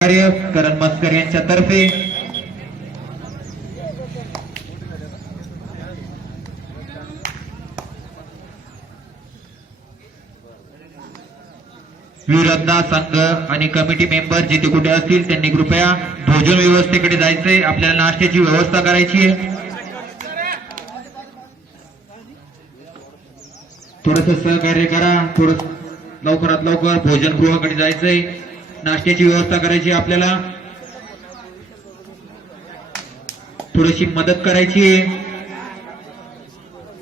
करण मस्कर यांच्या तर्फे विरोधा संघ आणि कमिटी मेंबर जिथे कुठे असतील त्यांनी कृपया भोजन व्यवस्थेकडे जायचंय. आपल्याला नाश्त्याची व्यवस्था करायची आहे. थोडस सहकार्य करा. थोडं लवकरात लवकर भोजन गृहाकडे जायचंय. नाश्त्याची व्यवस्था करायची आपल्याला. थोडीशी मदत करायची आहे.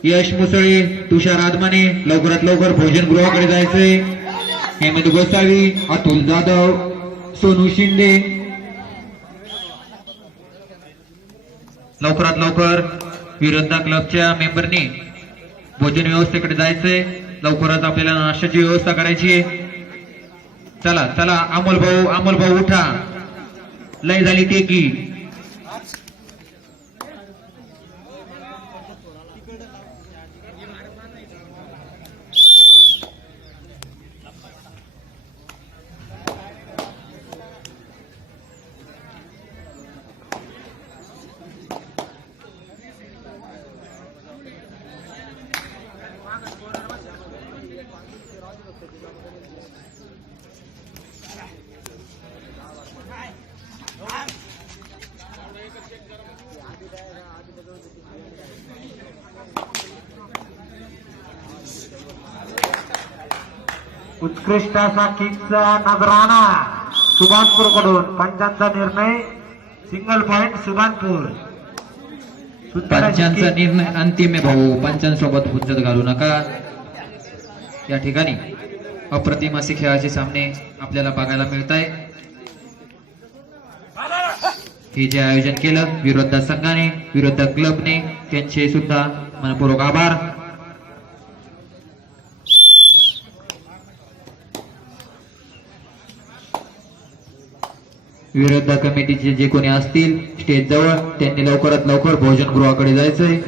यश मुसळे, तुषार आदमाने लवकरात लवकर भोजन गृहाकडे जायचंय. हेमंत गोसावी, अतुल जाधव, सोनू शिंदे लवकरात लवकर विरोधा क्लबच्या मेंबरनी भोजन व्यवस्थेकडे जायचंय. लवकरच आपल्याला नाश्त्याची व्यवस्था करायची आहे. चला चला अमोल भाऊ उठा. लय झाली ते की उत्कृष्ट असा किकचा नजराणा सुभानपूर कडून. पंचांचा निर्णय सिंगल पॉइंट सुभानपूर. पंचांचा निर्णय अंतिम आहे भाऊ. पंचांसोबत हुज्जत घालू नका. या ठिकाणी अप्रतिम असे खेळाचे सामने आपल्याला बघायला मिळत आहे. हे जे आयोजन केलं विरोधा संघाने, विरोधा क्लबने, त्यांचे सुद्धा मनपूर्वक आभार. विरोधा कमिटीचे जे कोणी असतील स्टेज जवळ त्यांनी लवकरात लवकर भोजन गृहाकडे जायचंय.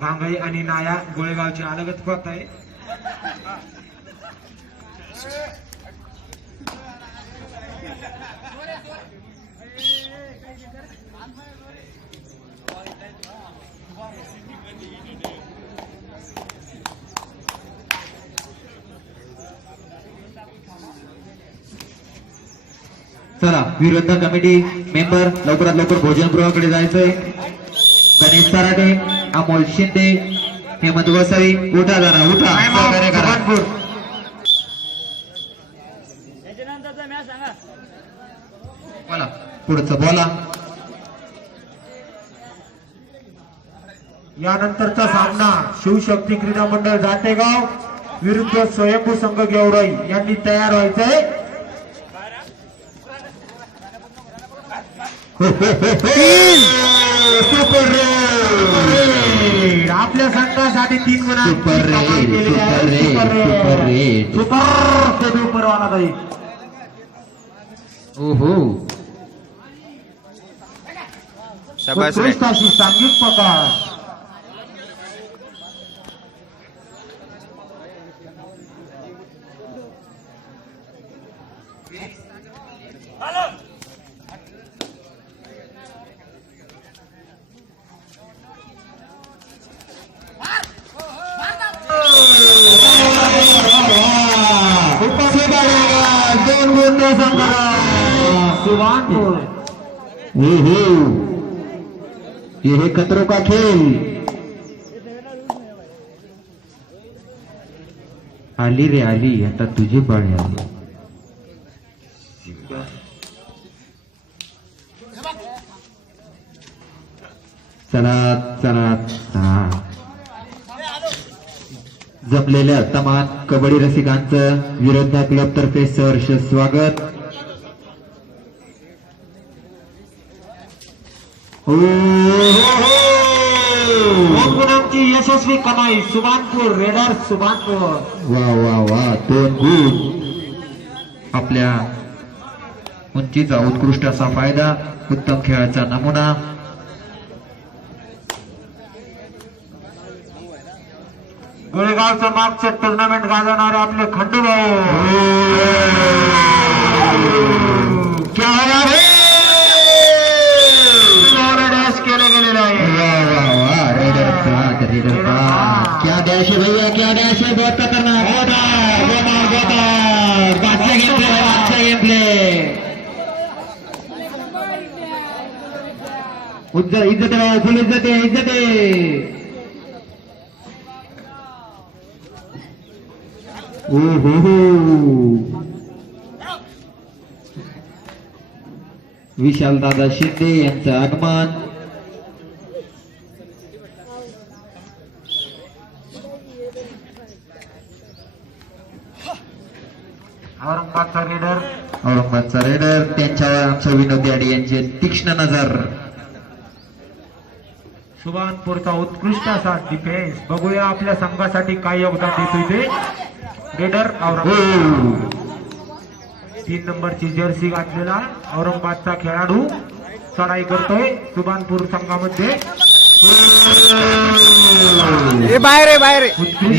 गांगाई आणि नाया गोळेगावची अलगत पत आहे. चला विरोधा कमिटी मेंबर लवकरात लवकर भोजन गृहाकडे जायचंय. गणेश सराटे, अमोल शिंदे, हेमंत गोसावी उठा जरा उठा. सहकार्य करा. बोला पुढचं बोला. यानंतरचा सामना शिवशक्ती क्रीडा मंडळ जातेगाव विरुद्ध स्वयंभू संघ गेवराई यांनी तयार व्हायचंय. आपल्या संघासाठी 3 गुण. सुपर परवाना जाईल. ओहो उत्कृष्ट अशी सांघिक प्रकार. सुभानपूर ये खतरों का खेल. आली रे आली आता तुझी पाळी आली. चला चला जमलेल्या तमाम कबड्डी रसिकांचं विरोधा क्लब तर्फे सहर्ष स्वागत. गुणांची यशस्वी कमाई सुभानपूर रेडर सुभानपूर. वा वा वा 2 गुण. आपल्या उंचीचा उत्कृष्ट असा फायदा, उत्तम खेळाचा नमुना. गोळेगावचं मागचं टुर्नामेंट गाजवणारे आपले खंडूभाऊ. क्या डॅश केले गेलेले आहे. वा वा वा रेडर पाच, रेडर पाच. क्या डॅश है भैया, क्या डॅश है. बहुत खतरनाक. बादशाह गेम प्ले, बादशाह गेम प्ले. इज्जत आहे, फुल इज्जत आहे, इज्जत आहे. विशालदादा शिंदे यांचं आगमन. औरंगाबादचा रेडर. औरंगाबादचा रेडर, त्यांच्यावर आमच्या विनोद याडी यांची तीक्ष्ण नजर. सुभानपूरचा उत्कृष्ट असा डिफेन्स. बघूया आपल्या संघासाठी काय योगदान देतोय ते रेडर औरंगाबाद. 3 नंबरची जर्सी घातलेला औरंगाबादचा खेळाडू चढाई करतोय सुभानपूर संघामध्ये. बाहेर आहे, बाहेर आहे.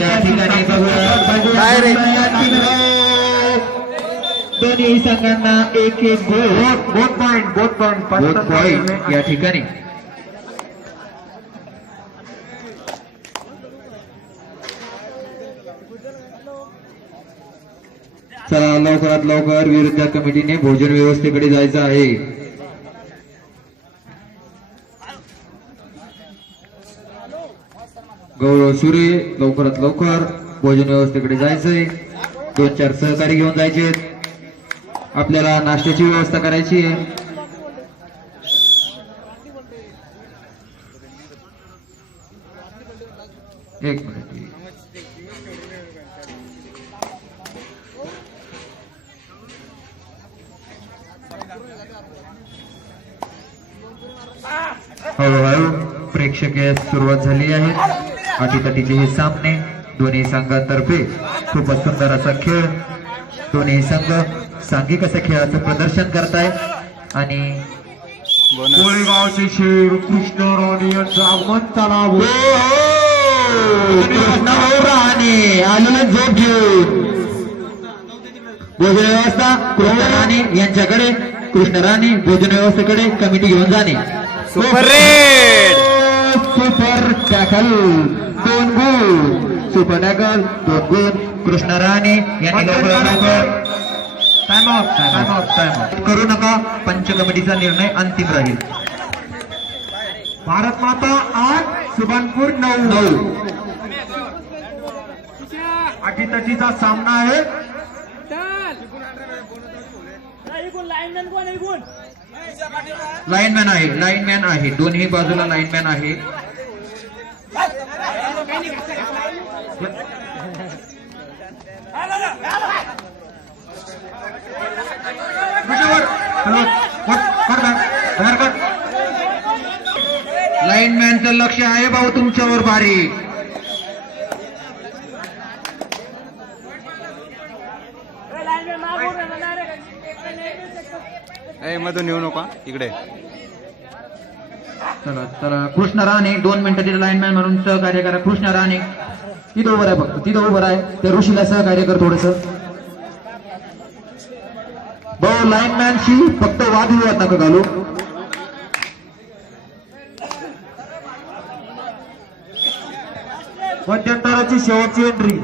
या ठिकाणी बाहेर आहे. दोन्ही संघांना एक एक गोल. बोथ पॉइंट या ठिकाणी. चला लवकरात लवकर विरुद्ध कमिटीने भोजन व्यवस्थेकडे जायचं आहे. गौरव सुरे लवकरात लवकर भोजन व्यवस्थेकडे जायचंय. 2-4 सहकारी घेऊन जायचे. आपल्याला नाश्त्याची व्यवस्था करायची आहे. एक मिनिट. हळूहळू प्रेक्षकीय सुरुवात झाली आहे. अटीतटीचे हे सामने दोन्ही संघांतर्फे खूपच सुंदर असा खेळ. दोन्ही संघ सांघिक असं खेळाचं प्रदर्शन करतायत आणि कोळेगावचे शेर कृष्ण राणे यांचं आगमन चला. राणे आलेलं झोप घेऊन. भोजन व्यवस्था कृष्ण राणे यांच्याकडे. कृष्ण राणे भोजन व्यवस्थेकडे कमिटी घेऊन जाणे. Super red. सुपर टॅकल 2 गुण. सुपर टॅकल 2 गुण. कृष्ण राणे यांनी लवकर टाइम आउट करू नका. पंच कमिटीचा निर्णय अंतिम राहील. भारत माता 8 सुभानपूर 9. अटीतटीचा सामना आहे. लाईनमॅन आहे. दोन्ही बाजूला लाईनमॅन आहे. लाईनमॅनचं लक्ष आहे भाऊ तुमच्यावर बारीक. मधून येऊ नका इकडे. चला चला कृष्ण राणे 2 मिनिटातील लाईनमॅन म्हणून सहकार्य करा. कृष्ण राणे तिथं उभं आहे, फक्त तिथं उभं आहे. त्या ऋषीला सहकार्य कर थोडस. भाऊ लाईनमॅनशी फक्त वादविवाद नका घालू. मध्यंतराची शेवटची एंट्री.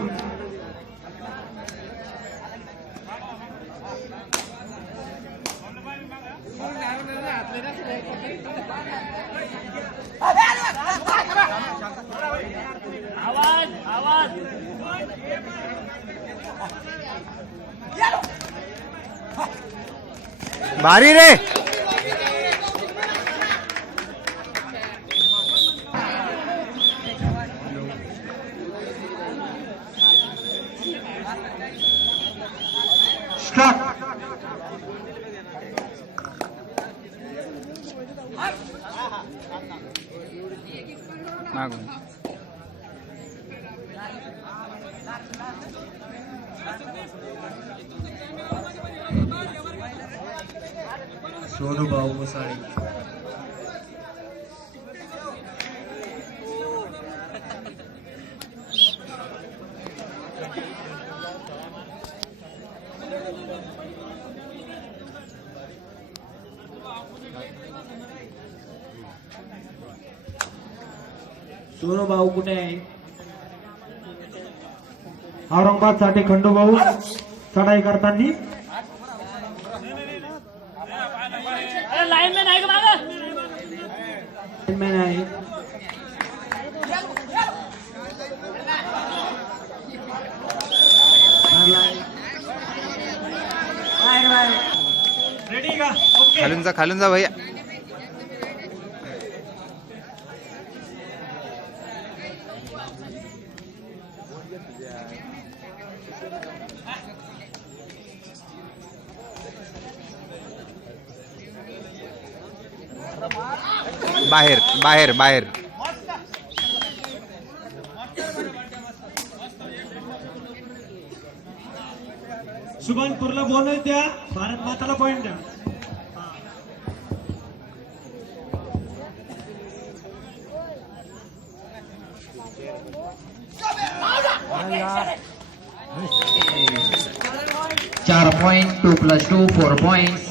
भारी रे. मागून सोनू भाऊ मुसाळे. सोनू भाऊ कुठे आहे? औरंगाबाद साठी खंडू भाऊ चढाई करताना लाईनमॅन आहे का मागं? लाईनमॅन आहे. रेडी का? ओके. खालून जा भैया. बाहेर बाहेर बाहेर. शुभानपूरला बोलत द्या. भारत माताला पॉइंट द्या. चार पॉइंट 2 + 2 4 पॉइंट्स.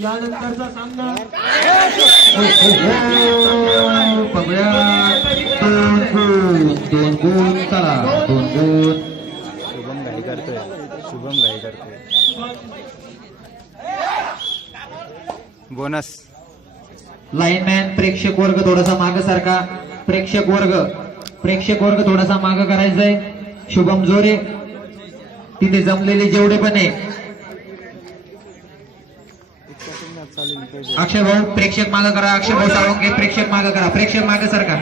यानंतरचा सामना बघूया. 2 गुण. चला 2 गुण. शुभम घाई करतोय. बोनस. लाईनमॅन प्रेक्षक वर्ग थोडासा माग सारखा. प्रेक्षक वर्ग थोडासा माग करायचंय. शुभम जोरे तिथे जमलेले जेवढे पण आहे. अक्षय भाऊ प्रेक्षक माग करा. अक्षय भाऊ साळुंके प्रेक्षक माग करा. प्रेक्षक माग सारखा.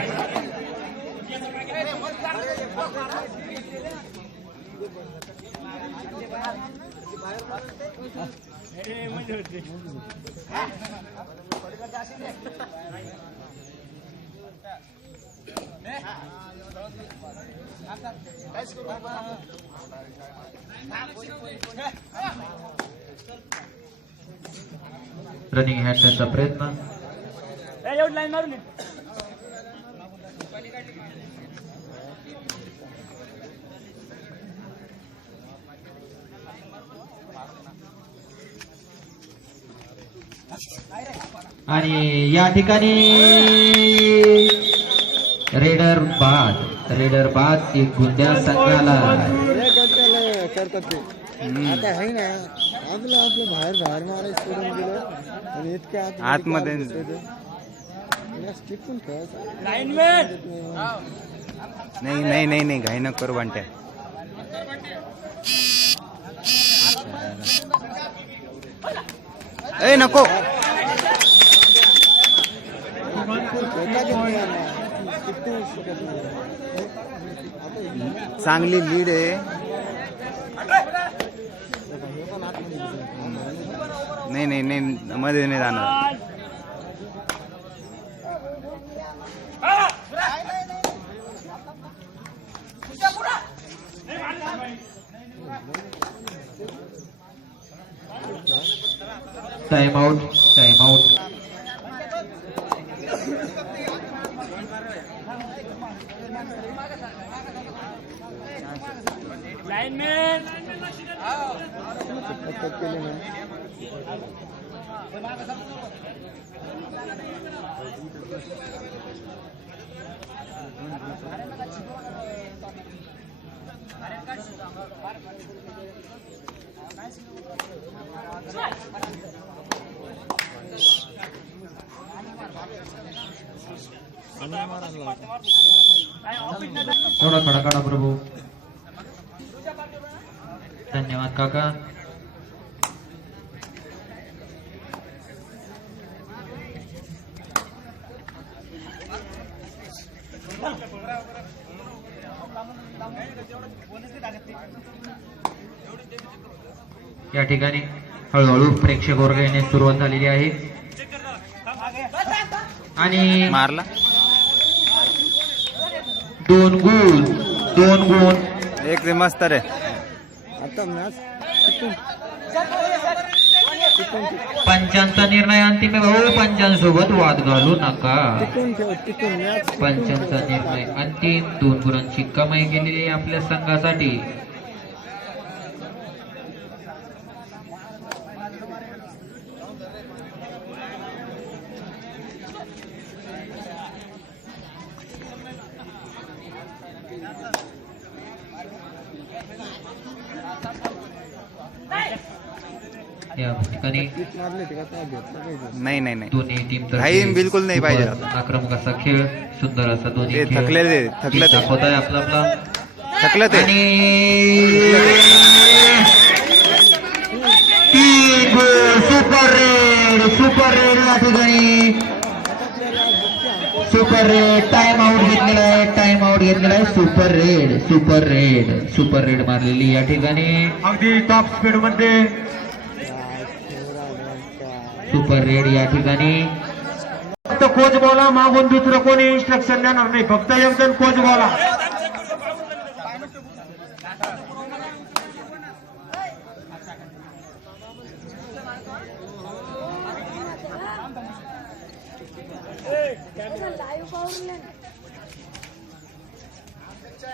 रनिंग हॅटचा प्रयत्न. एवढी लाईन मारून ये. आणि या ठिकाणी रेडर बाद एक गुंड्या संघाला. आता आहे ना आपलं बाहेर मारायला सोडून गेलं आणि इतक्या आतमध्ये टिपून खेळायचं. लाईनमॅन नाही घाई नको करू बंट्या. ए नको. चांगली लीड आहे. नाही मध्ये नाही जाणार. Time out. लाईनमॅन केले ना थोडा काढा प्रभू. धन्यवाद काका. या ठिकाणी हळूहळू प्रेक्षक वर्ग येण्यास सुरुवात झालेली आहे आणि मारला. 2 गुण एक ते मस्त रे. आता मॅच पंचांचा निर्णय अंतिम आहे भाऊ. पंचांसोबत वाद घालू नका. टिकून ठेव टिकून मॅच पंचांचा निर्णय अंतिम. 2 गुणांची कमाई केलेली आहे आपल्या संघासाठी. या ठिकाणी मारले ते का काय घेतलं पाहिजे नाही नाही नाही दोन्ही टीम घाई बिलकुल नाही पाहिजे. आक्रमक असा खेळ, सुंदर असा दोन्ही ते खेळ थकले ते दाखवत आहे आपला आपला. थकलं ते. आणि 3 गोल. सुपर रेड या ठिकाणी सुपर रेड. टाइम आउट घेतलेला आहे. सुपर रेड मारलेली या ठिकाणी. अगदी टॉप स्पीड मध्ये सुपर रेड या ठिकाणी. फक्त कोच बोला, मागून दुसरं कोणी इन्स्ट्रक्शन देणार नाही. फक्त एकदम कोच बोला.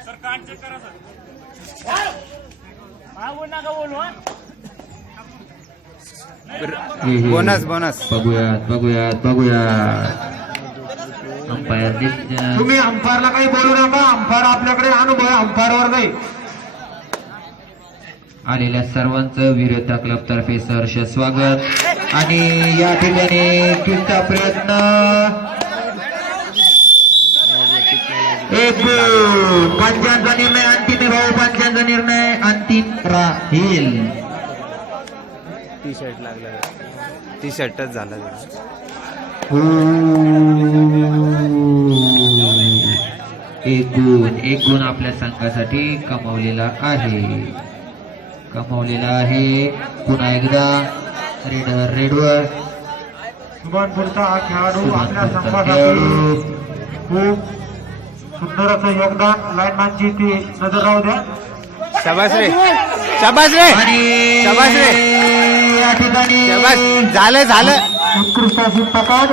सर कान चेक करा सर. मागून नका बोलू हा. बोनस बघूयात अंपायर तुम्ही अंपायरला काही बोलू नका. अंपायर आपल्याकडे अनुभव आहे. अंपायरवर नाही. आलेल्या सर्वांचं विरोधा क्लब तर्फे सहर्ष स्वागत. आणि या ठिकाणी किटचा प्रयत्न. 1 गोल. पंचांचा निर्णय अंतिम आहे भाऊ. पंचांचा निर्णय अंतिम राहील. टी शर्ट लागला. टी शर्टच झाला. 1 गुण आपल्या संघासाठी कमावलेला आहे. पुन्हा एकदा रेडवर सुभानपूरचा हा खेळाडू आपल्या संघासाठी खूप सुंदर असं योगदान. लाईनमॅनची ती नजर राहू द्या. शाबास रे. आणि शाबास रे. या ठिकाणी झालं. उत्कृष्ट अशी पकड.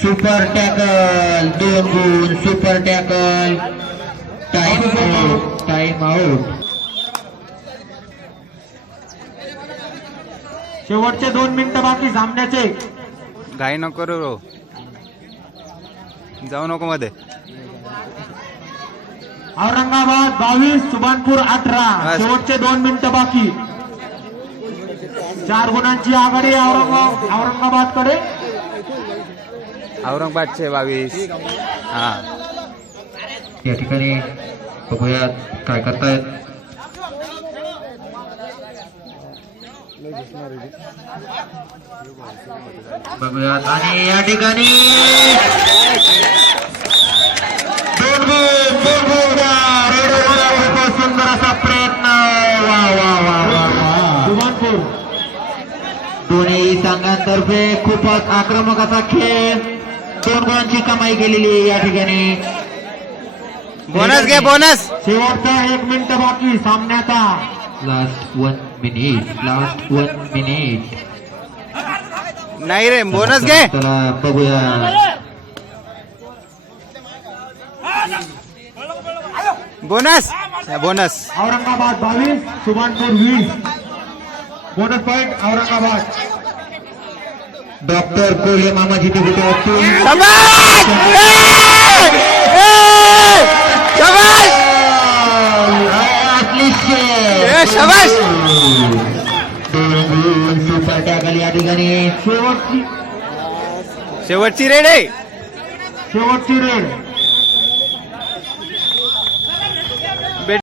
Super tackle. 2 गुण. Super tackle. Time out. शेवटचे 2 मिनिटं बाकी सामन्याचे. घाई नको रो. जाऊ नको मध्ये. औरंगाबाद 22 सुभानपूर 18. बस. शेवटचे 2 मिनिटं बाकी. 4 गुणांची आघाडी औरंगाबादकडे. औरंगाबादचे 22. हा या ठिकाणी बघूयात काय करतायत. बघूयात. आणि या ठिकाणी 2 गोल. सुंदर असा प्रयत्न. वा. सुभानपूर दोन्ही संघांतर्फे खूपच आक्रमक असा खेळ. 2 गुणांची कमाई केलेली आहे या ठिकाणी. बोनस घे. बोनस. शेवटचा 1 मिनिट बाकी सामन्याचा. Last 1 minute. नाही रे. बोनस घे. चला बघूया. Bonus. Aurangabad 22 Subhanpur 20. Bonus point Aurangabad. Doctor कोले मामाजी ते शाबास. सुपर टॅकल या ठिकाणी. शेवटची शेवटची रेड आहे. शेवटची रेड.